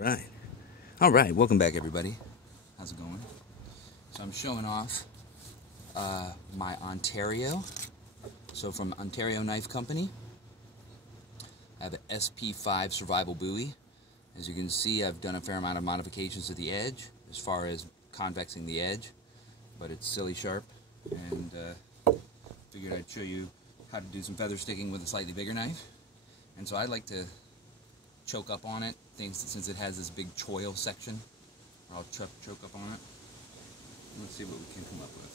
Right. All right. Welcome back, everybody. How's it going? So I'm showing off my Ontario. So from Ontario Knife Company, I have an SP-5 survival Bowie. As you can see, I've done a fair amount of modifications to the edge as far as convexing the edge, but it's silly sharp, and figured I'd show you how to do some feather sticking with a slightly bigger knife. And so I like to choke up on it, since it has this big choil section. I'll choke up on it. Let's see what we can come up with.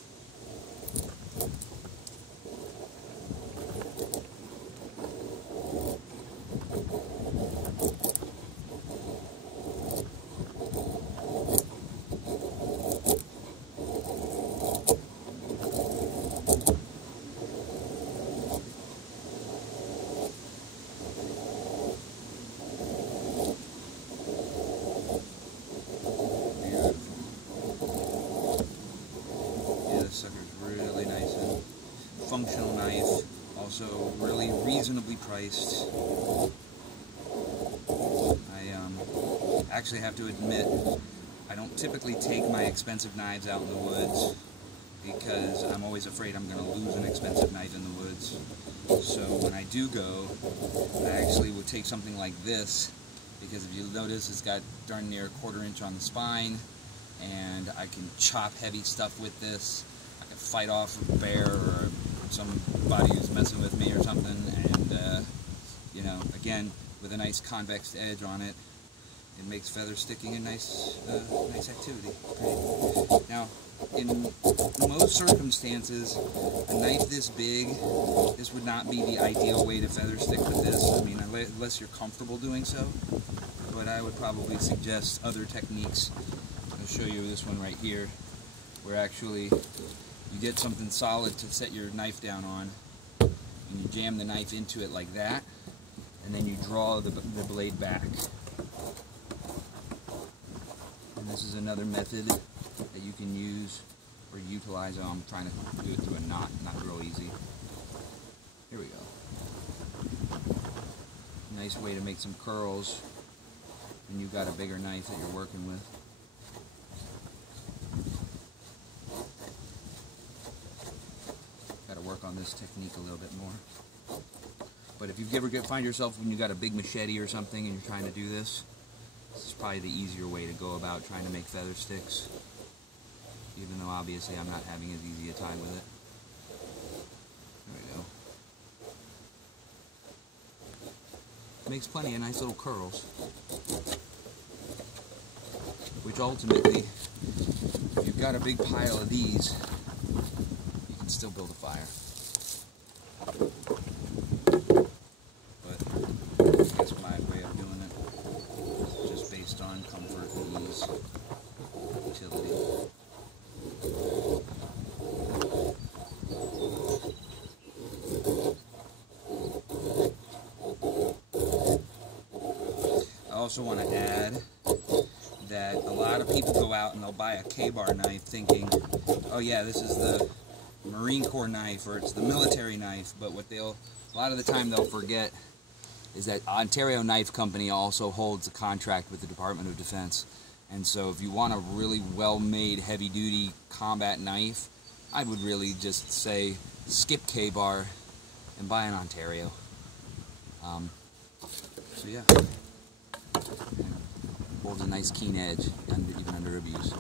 Really nice and functional knife, also really reasonably priced. I actually have to admit, I don't typically take my expensive knives out in the woods because I'm always afraid I'm going to lose an expensive knife in the woods. So when I do go, I actually would take something like this, because if you notice, it's got darn near a 1/4 inch on the spine, and I can chop heavy stuff with this. I can fight off a bear or somebody who's messing with me or something, and you know, again, with a nice convex edge on it, it makes feather sticking a nice activity. Now, in most circumstances, a knife this big, this would not be the ideal way to feather stick with this. I mean, unless you're comfortable doing so, but I would probably suggest other techniques. I'll show you this one right here, where actually you get something solid to set your knife down on, and you jam the knife into it like that, and then you draw the blade back. And this is another method that you can use or utilize. I'm trying to do it through a knot, not real easy. Here we go. Nice way to make some curls when you've got a bigger knife that you're working with. Got to work on this technique a little bit more. But if you ever find yourself when you got a big machete or something and you're trying to do this, this is probably the easier way to go about trying to make feather sticks. Even though obviously I'm not having as easy a time with it. There we go. Makes plenty of nice little curls, which ultimately, if you've got a big pile of these, you can still build a fire. But that's my way of doing it. It's just based on comfort, ease, utility. I also want to add that a lot of people go out and they'll buy a K-bar knife thinking, oh yeah, this is the Marine Corps knife or it's the military knife, but what a lot of the time they'll forget is that Ontario Knife Company also holds a contract with the Department of Defense. And so if you want a really well-made heavy-duty combat knife, I would really just say skip K-bar and buy an Ontario. So yeah. Holds a nice keen edge, even under abuse.